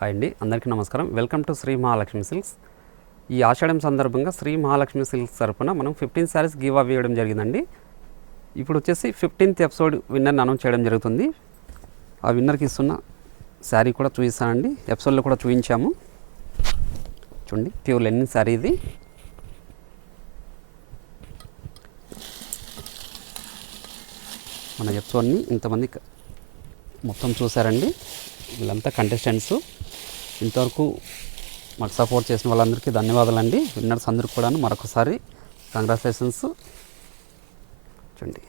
హాయ్ అండి, అందరికీ నమస్కారం. Welcome to Sri Mahalakshmi silks. ఈ ఆషాఢం సందర్భంగా శ్రీ మహాలక్ష్మి సిల్క్స్ తరపున మనం 15 శారీస్ గివ్ అవే ఇవ్వడం జరిగిందండి. ఇప్పుడు వచ్చేసి 15th ఎపిసోడ్ విన్నర్ని అనౌన్స్ చేయడం జరుగుతుంది. ఆ విన్నర్కి ఇస్తున్న శారీ కూడా చూపిస్తానండి. ఎపిసోడ్లో కూడా చూపించాము. చూడండి, ప్యూర్ లెనిన్ శారీ ఇది. మన ఎపిసోడ్ని ఇంతమంది మొత్తం చూసారండి. వీళ్ళంతా కంటెస్టెంట్స్. ఇంతవరకు మాకు సపోర్ట్ చేసిన వాళ్ళందరికీ ధన్యవాదాలండి. విన్నర్స్ అందరికీ కూడా మరొకసారి కంగ్రాచులేషన్స్. చూడండి,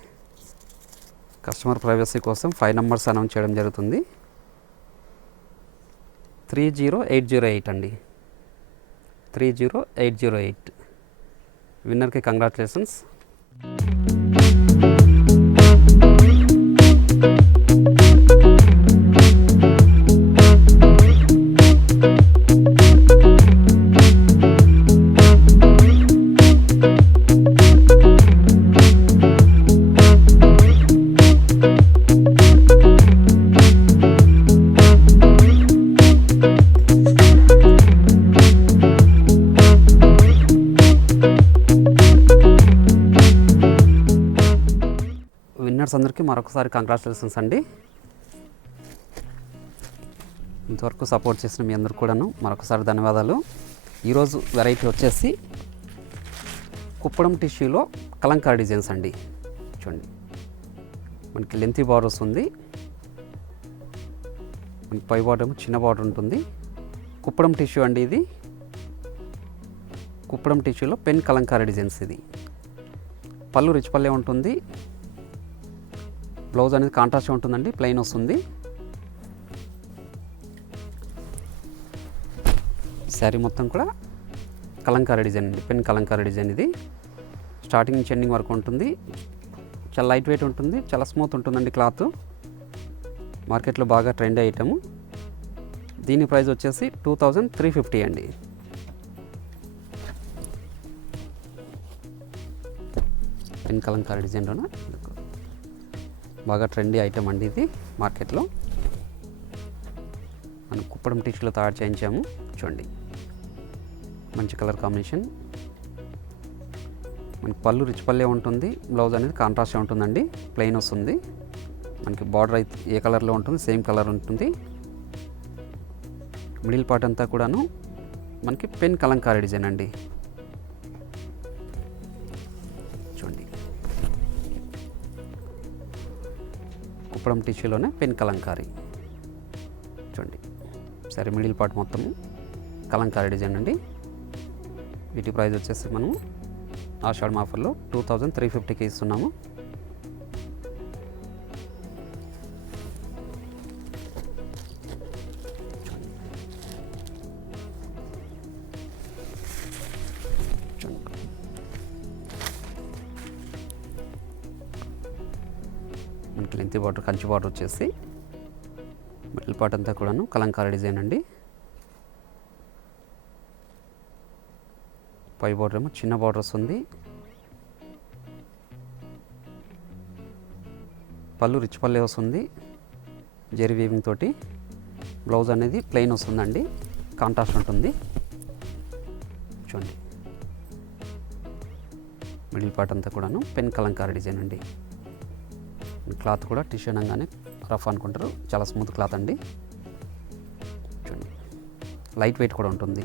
కస్టమర్ ప్రైవసీ కోసం 5 నెంబర్స్ అనౌన్స్ చేయడం జరుగుతుంది. 30808 అండి, 30808. విన్నర్కి కంగ్రాచులేషన్స్. విన్నర్స్ అందరికీ మరొకసారి కంగ్రాచులేషన్స్ అండి. ఇంతవరకు సపోర్ట్ చేసిన మీ అందరికి కూడాను మరొకసారి ధన్యవాదాలు. ఈరోజు వెరైటీ వచ్చేసి కుప్పడం టిష్యూలో కలంకారీ డిజైన్స్ అండి. చూడండి, మనకి లెంతీ బార్డర్ వస్తుంది. మనకి పై బార్డర్ ఏమో చిన్న బార్డర్ ఉంటుంది. కుప్పడం టిష్యూ అండి ఇది. కుప్పడం టిష్యూలో పెన్ కలంకారీ డిజైన్స్. ఇది పళ్ళు రిచ్ పల్లె ఉంటుంది. బ్లౌజ్ అనేది కాంట్రాస్ట్ ఉంటుందండి, ప్లెయిన్ వస్తుంది. శారీ మొత్తం కూడా కలంకారీ డిజైన్ అండి, పెన్ కలంకారీ డిజైన్. ఇది స్టార్టింగ్ నుంచి ఎండింగ్ వరకు ఉంటుంది. చాలా లైట్ వెయిట్ ఉంటుంది, చాలా స్మూత్ ఉంటుందండి క్లాత్. మార్కెట్లో బాగా ట్రెండ్ ఐటమ్. దీని ప్రైస్ వచ్చేసి 2350 అండి. పెన్ కలంకారీ డిజైన్లోన బాగా ట్రెండీ ఐటమ్ అండి ఇది. మార్కెట్లో మనం కుప్పడం టిష్యూలో తయారు చేయించాము. చూడండి, మంచి కలర్ కాంబినేషన్. మనకి పళ్ళు రిచ్ పల్లె ఉంటుంది. బ్లౌజ్ అనేది కాంట్రాస్ట్ ఉంటుందండి, ప్లెయిన్ వస్తుంది. మనకి బార్డర్ అయితే ఏ కలర్లో ఉంటుంది, సేమ్ కలర్ ఉంటుంది. మిడిల్ పార్ట్ అంతా కూడాను మనకి పెన్ కలంకారీ డిజైన్ అండి. చూడండి, కుప్పడం టిష్యూలోనే పెన్ కలంకారీ. చూడండి, సరే మిడిల్ పార్ట్ మొత్తం కలంకారీ డిజైన్ అండి. వీటి ప్రైస్ వచ్చేసి మనము ఆషాఢం ఆఫర్లో 2350కి ఇస్తున్నాము. మనకి లెంతీ బార్డర్, కంచి బార్డర్ వచ్చేసి మిడిల్ పార్ట్ అంతా కూడాను కలంకారీ డిజైన్ అండి. పై బార్డర్ ఏమో చిన్న బార్డర్ వస్తుంది. పళ్ళు రిచ్ పల్లె వస్తుంది, జెరీ వీవింగ్ తోటి. బ్లౌజ్ అనేది ప్లెయిన్ వస్తుందండి, కాంట్రాస్ట్ ఉంటుంది. చూడండి, మిడిల్ పార్ట్ అంతా కూడాను పెన్ కలంకారీ డిజైన్ అండి. క్లాత్ కూడా టిష్యూ అనగానే రఫ్ అనుకుంటారు, చాలా స్మూత్ క్లాత్ అండి. చూడండి, లైట్ వెయిట్ కూడా ఉంటుంది.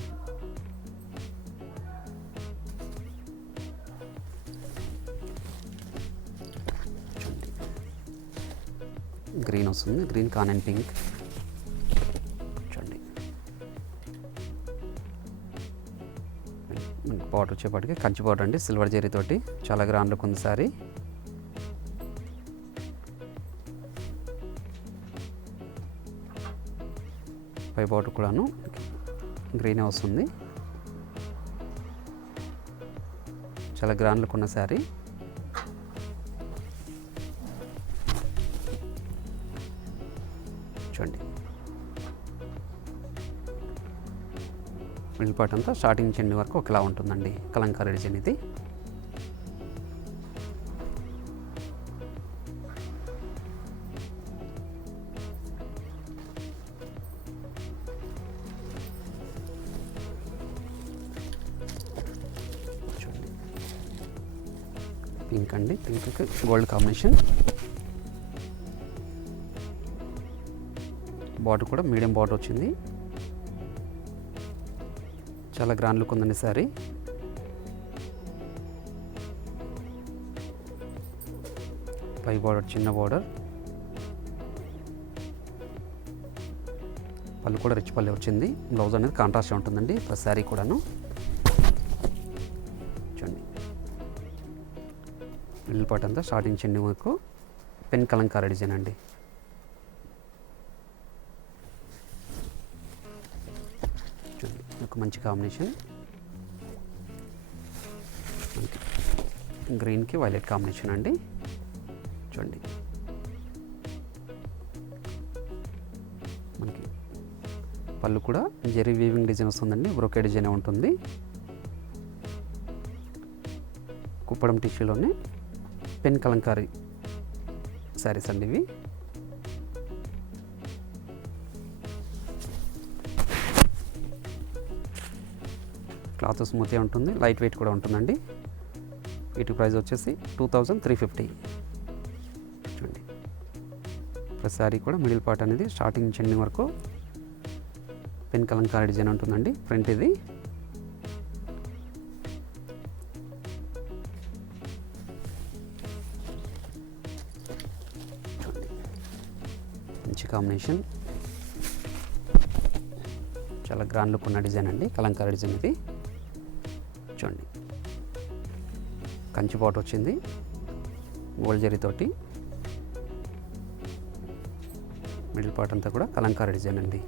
చూడండి, గ్రీన్ వస్తుంది, గ్రీన్ కాన్ అండ్ పింక్. చూడండి, బార్డర్ వచ్చేపాటికి కంచి బార్డర్ అండి, సిల్వర్ జెరీ తోటి. చాలా గ్రాండ్ లుక్ ఉంది సారీ. పై బార్డర్ కూడాను గ్రీనే వస్తుంది. చాలా గ్రాండ్ లుక్ ఉన్న శారీ. చూడండి, మిడిల్ పార్ట్ అంతా స్టార్టింగ్ నుంచి ఎండింగ్ వరకు ఒకలా ఉంటుందండి కలంకారీ డిజైన్ ఇది. పింక్ అండి, పింక్ గోల్డ్ కాంబినేషన్. బార్డర్ కూడా మీడియం బార్డర్ వచ్చింది. చాలా గ్రాండ్ లుక్ ఉందండి శారీ. పై బార్డర్ చిన్న బార్డర్, పళ్ళు కూడా రిచ్ పళ్ళు వచ్చింది. బ్లౌజ్ అనేది కాంట్రాస్ట్ ఉంటుందండి ప్లస్ శారీ కూడాను. చూడండి మిడిల్ పార్ట్ అంతా స్టార్టింగ్ చెండి వరకు పెన్ కలంకారీ డిజైన్ అండి. చూడండి ఒక మంచి కాంబినేషన్, గ్రీన్కి వైలెట్ కాంబినేషన్ అండి. చూడండి మనకి పళ్ళు కూడా జెరీ వీవింగ్ డిజైన్ వస్తుందండి, బ్రోకే డిజైన్ ఉంటుంది. కుప్పడం టిష్యూలోనే పెన్ కలంకారీ శారీస్ అండి ఇవి. క్లాత్ స్మూత్గా ఉంటుంది, లైట్ వెయిట్ కూడా ఉంటుందండి. వీటి ప్రైస్ వచ్చేసి 2350. చూడండి ప్లస్ శారీ కూడా మిడిల్ పార్ట్ అనేది స్టార్టింగ్ చెండింగ్ వరకు పెన్ కలంకారీ డిజైన్ ఉంటుందండి. ఫ్రంట్ ఇది. మంచి కాంబినేషన్, చాలా గ్రాండ్ లుక్ ఉన్న డిజైన్ అండి, కలంకారీ డిజైన్ ఇది. చూడండి కంచి బాట్ వచ్చింది గోల్డ్ జరీతోటి. మిడిల్ పార్ట్ అంతా కూడా కలంకారీ డిజైన్ అండి.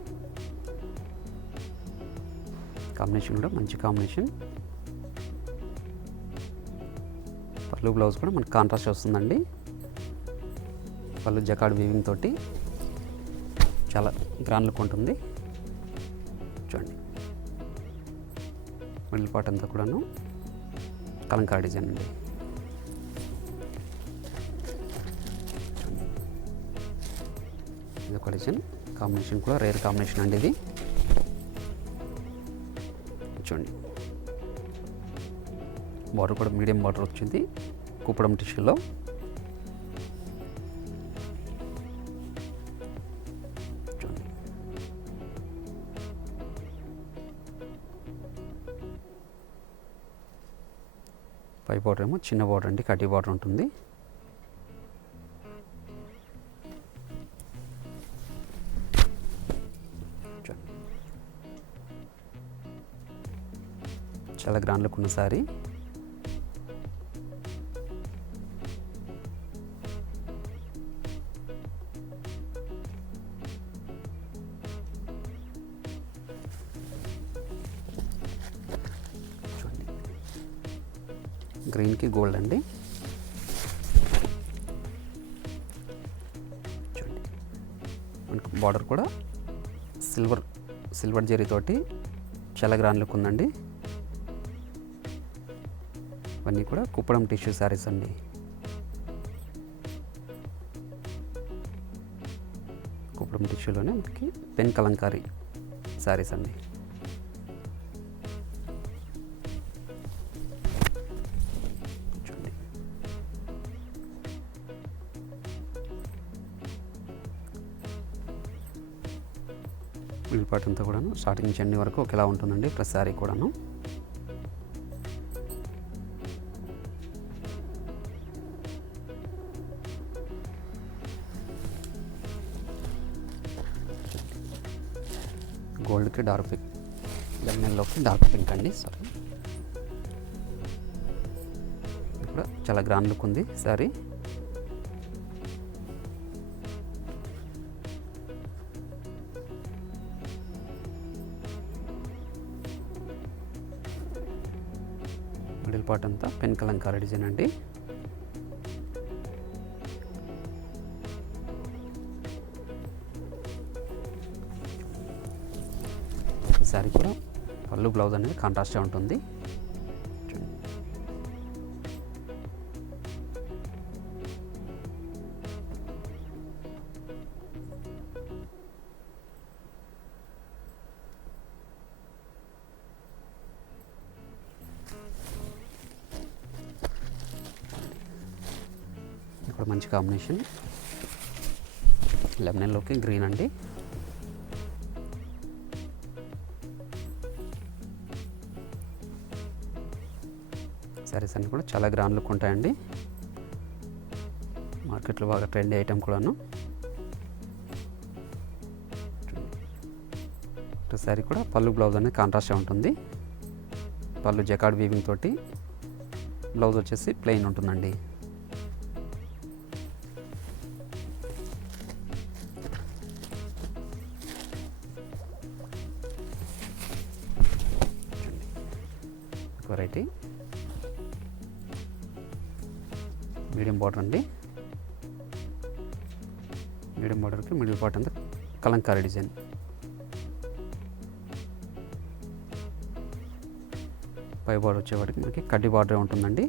కాంబినేషన్ కూడా మంచి కాంబినేషన్. పళ్ళు బ్లౌజ్ కూడా మనకు కాంట్రాస్ట్ వస్తుందండి. పళ్ళు జకాడ్ వీవింగ్ తోటి చాలా గ్రాండ్ లుక్ ఉంటుంది. చూడండి మిడిల్ పార్ట్ అంతా కూడాను కలంకారీ డిజైన్ అండి. ఇది ఒక డిజైన్, కాంబినేషన్ కూడా రేర్ కాంబినేషన్ అండి ఇది. చూడండి బార్డర్ కూడా మీడియం బార్డర్ వచ్చింది కుప్పడం టిష్యూలో. చూడండి పై బార్డర్ ఏమో చిన్న బార్డర్ అండి, కడ్డీ బార్డర్ ఉంటుంది. చాలా గ్రాండ్ లుక్ ఉన్న శారీ. చూడండి గ్రీన్కి గోల్డ్ అండి. చూడండి మనకు బార్డర్ కూడా సిల్వర్ జరీతోటి చాలా గ్రాండ్ లుక్ ఉందండి. ఇవన్నీ కూడా కుప్పడం టిష్యూ శారీస్ అండి. కుప్పడం టిష్యూలోనే మనకి పెన్ కలంకారీ శారీస్ అండి. చూడండి మిడిల్ పార్ట్ అంతా కూడాను స్టార్టింగ్ చెండి వరకు ఒకేలా ఉంటుందండి ప్లస్ శారీ కూడాను. గోల్డ్కి డార్క్ పింక్, ఎల్లోకి డార్క్ పింక్ అండి. సారీ ఇప్పుడు చాలా గ్రాండ్ లుక్ ఉంది శారీ. మిడిల్ పార్ట్ అంతా పెన్ కలంకారీ డిజైన్ అండి. శారీ కూడా పళ్ళు బ్లౌజ్ అనేది కాంట్రాస్ట్గా ఉంటుంది. మంచి కాంబినేషన్, లెమన్లోకి గ్రీన్ అండి. శారీస్ అన్నీ కూడా చాలా గ్రాండ్ లుక్ ఉంటాయండి. మార్కెట్లో బాగా ట్రెండీ ఐటెం కూడాను. శారీ కూడా పళ్ళు బ్లౌజ్ అనేది కాంట్రాస్ట్గా ఉంటుంది. పళ్ళు జకార్డ్ వీవింగ్ తోటి, బ్లౌజ్ వచ్చేసి ప్లెయిన్ ఉంటుందండి. వెరైటీ మీడియం బార్డర్ అండి. మీడియం బార్డర్కి మిడిల్ పార్ట్ అంతా కలంకారీ డిజైన్. పై బార్డర్ వచ్చేవాడికి మనకి కడ్డీ బార్డర్ ఉంటుందండి.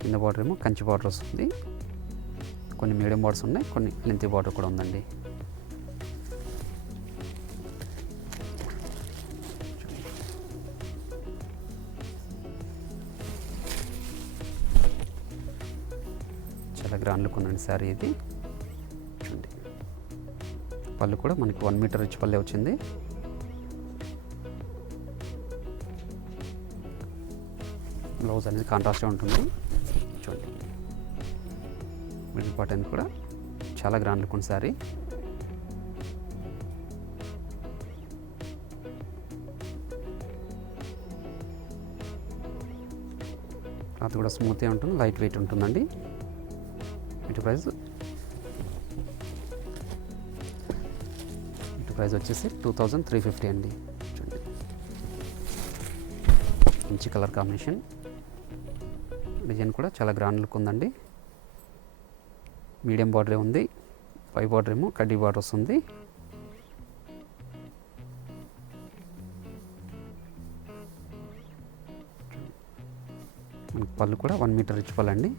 కింద బార్డర్ ఏమో కంచి బార్డర్ వస్తుంది. కొన్ని మీడియం బార్డర్స్ ఉన్నాయి, కొన్ని లెంతీ బార్డర్ కూడా ఉందండి. చాలా గ్రాండ్ లుక్ ఉందండి శారీ ఇది. చూడండి, పళ్ళు కూడా మనకి 1 మీటర్ రిచ్ పల్లె వచ్చింది. బ్లౌజ్ అనేది కాంట్రాస్ట్గా ఉంటుంది. చూడండి, మిడిల్ పార్ట్ అనేది కూడా చాలా గ్రాండ్ లుక్ ఉంది శారీ. అది కూడా స్మూత్గా ఉంటుంది, లైట్ వెయిట్ ఉంటుందండి. ఇటు ప్రైస్ వచ్చేసి 2350 అండి. చూడండి, మంచి కలర్ కాంబినేషన్, డిజైన్ కూడా చాలా గ్రాండ్ లుక్ ఉందండి. మీడియం బార్డరే ఉంది, పై బార్డర్ ఏమో కడ్డీ బార్డర్ వస్తుంది. మనకి పళ్ళు కూడా 1 మీటర్ రిచ్ పళ్ళు అండి,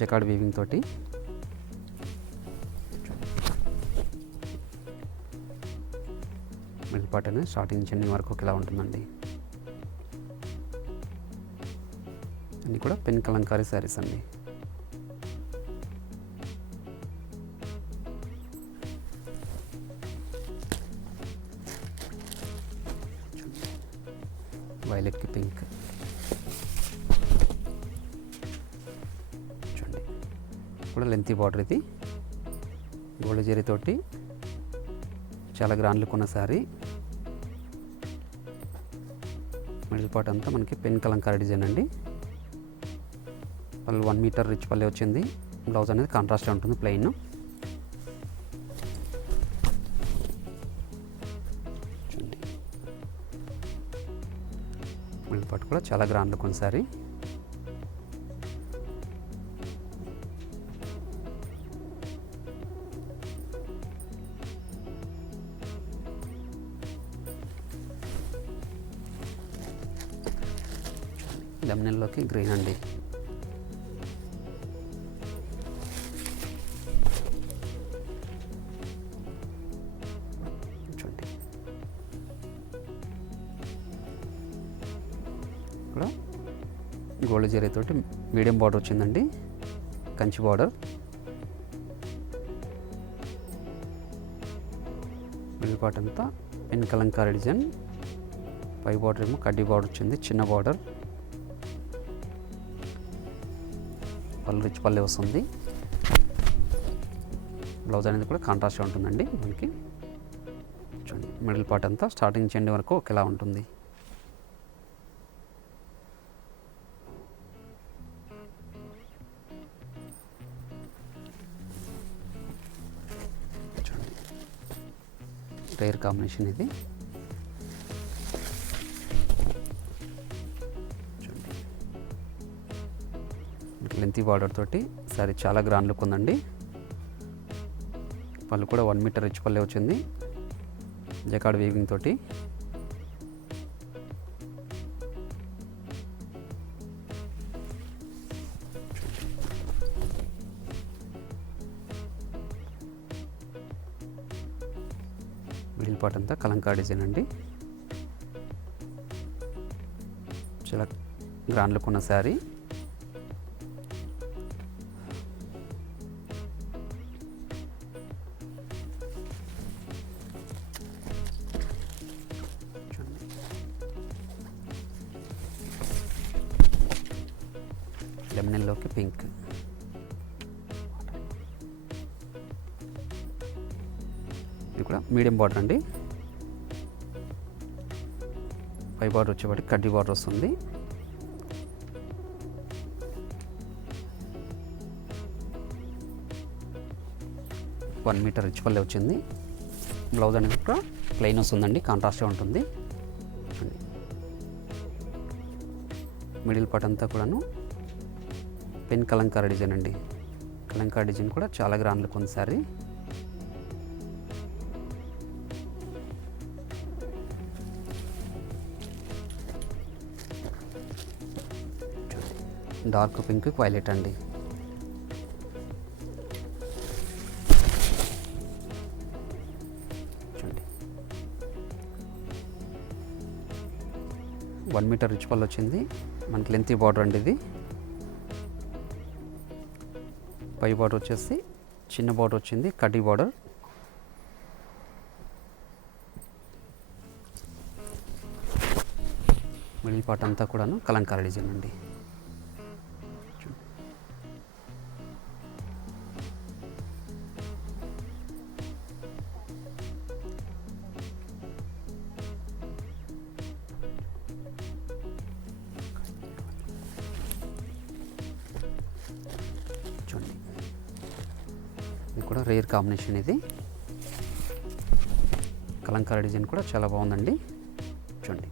జకార్డ్ వీవింగ్ తోటి. మిడిల్ పార్ట్ అనేది స్టార్టింగ్ నుంచి ఎండింగ్ వరకు ఇలా ఉంటుందండి. అన్నీ కూడా పెన్ కలంకారీ శారీస్ అండి. వైలెట్కి పింక్. చూడండి, కూడా లెంతీ బార్డర్ ఇది, గోల్డ్ జరీ తోటి చాలా గ్రాండ్ లుక్ ఉన్న శారీ. మిడిల్ పార్ట్ అంతా మనకి పెన్ కలంకారీ డిజైన్ అండి. పళ్ళు 1 మీటర్ రిచ్ పల్లె వచ్చింది. బ్లౌజ్ అనేది కాంట్రాస్ట్గా ఉంటుంది, ప్లెయిన్. చూడండి, మిడిల్ పార్ట్ కూడా చాలా గ్రాండ్ లుక్ ఉంది శారీ. లెమన్లోకి గ్రీన్ అండి. చూడండి, ఇక్కడ గోల్డ్ జరీ తోటి మీడియం బార్డర్ వచ్చిందండి, కంచి బార్డర్. మిడిల్ పార్ట్ అంతా పెన్ కలంకారీ డిజైన్, పై బార్డర్ ఏమో కడ్డీ బార్డర్ వచ్చింది, చిన్న బార్డర్. పళ్ళు రిచ్ పల్లె వస్తుంది. బ్లౌజ్ అనేది కూడా కాంట్రాస్ట్గా ఉంటుందండి మనకి. చూడండి, మిడిల్ పార్ట్ అంతా స్టార్టింగ్ నుంచి ఎండ్ వరకు ఒకేలా ఉంటుంది. చూడండి, రేర్ కాంబినేషన్ ఇది. లెంతీ బార్డర్ తోటి సారీ చాలా గ్రాండ్ లుక్ ఉందండి. పళ్ళు కూడా 1 మీటర్ రిచ్ పల్లె వచ్చింది, జకార్డ్ వీవింగ్ తోటి. మిడిల్ పార్ట్ అంతా కలంకారీ డిజైన్ అండి. చాలా గ్రాండ్ లుక్ ఉన్న శారీ. ఎల్లోకి పింక్. ఇది కూడా మీడియం బార్డర్ అండి. పై బార్డర్ వచ్చేవాడికి కడ్డీ బార్డర్ వస్తుంది. వన్ మీటర్ రిచ్ పల్లె వచ్చింది. బ్లౌజ్ అనేది కూడా ప్లెయిన్ వస్తుందండి, కాంట్రాస్ట్గా ఉంటుంది. మిడిల్ పార్ట్ అంతా కూడాను పెన్ కలంకారీ డిజైన్ అండి. కలంకారీ డిజైన్ కూడా చాలా గ్రాండ్ లుక్ ఉంది సారీ. డార్క్ పింక్ వైలెట్ అండి. చూడండి 1 మీటర్ రిచ్ పళ్ళు వచ్చింది. మనకి లెంతీ బార్డర్ అండి ఇది. పై బార్డర్ వచ్చేసి చిన్న బార్డర్ వచ్చింది, కడ్డీ బార్డర్. మిడిల్ పార్ట్ అంతా కూడాను కలంకారీ డిజైన్ అండి. చూడండి ఇది కూడా రేర్ కాంబినేషన్. ఇది కలంకారీ డిజైన్ కూడా చాలా బాగుందండి. చూడండి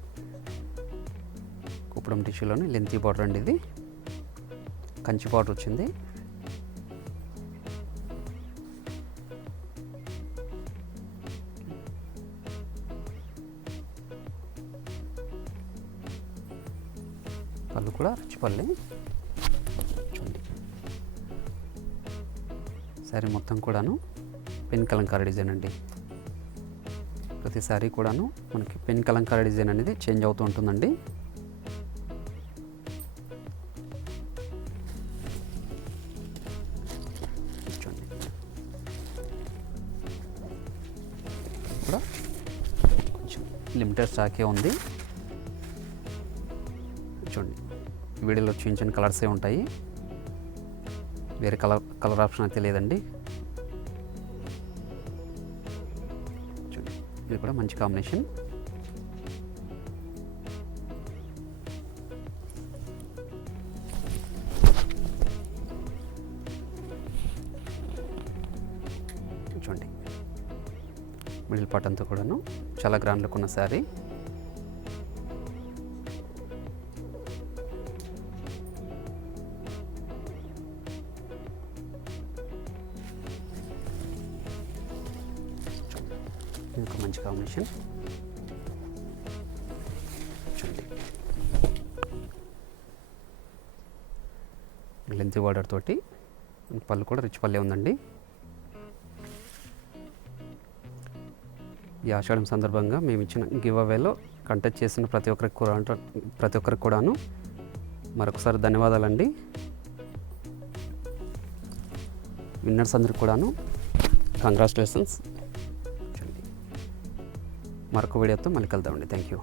కుప్పడం టిష్యూలోని లెంతీ బార్డర్ అండి. ఇది కంచి బార్డర్ వచ్చింది. పళ్ళు కూడా రిచ్ పల్లె. చూడండి శారీ మొత్తం కూడాను పెన్ కలంకారీ డిజైన్ అండి. ప్రతి శారీ కూడాను మనకి పెన్ కలంకారీ డిజైన్ అనేది చేంజ్ అవుతూ ఉంటుందండి. చూడండి కూడా కొంచెం లిమిటెడ్ స్టాకే ఉంది. చూడండి వీడియోలో చిన్న చిన్న కలర్సే ఉంటాయి, వేరే కలర్ ఆప్షన్ అయితే లేదండి. చూడండి ఇది కూడా మంచి కాంబినేషన్. చూడండి మిడిల్ పార్ట్ అంతా కూడాను చాలా గ్రాండ్ లుక్ ఉన్న శారీ. ఇది ఒక మంచి కాంబినేషన్. చూడండి లెంతీ బార్డర్ తోటి పళ్ళు కూడా రిచ్ పల్లె ఉందండి. ఈ ఆషాఢం సందర్భంగా మేము ఇచ్చిన గివ్ అవేలో కంటెస్ట్ చేసిన ప్రతి ఒక్కరికి కూడాను మరొకసారి ధన్యవాదాలండి. విన్నర్స్ అందరికి కూడాను కంగ్రాచులేషన్స్. మరొక వీడియోతో మళ్ళీ కలుద్దామండి. Thank you.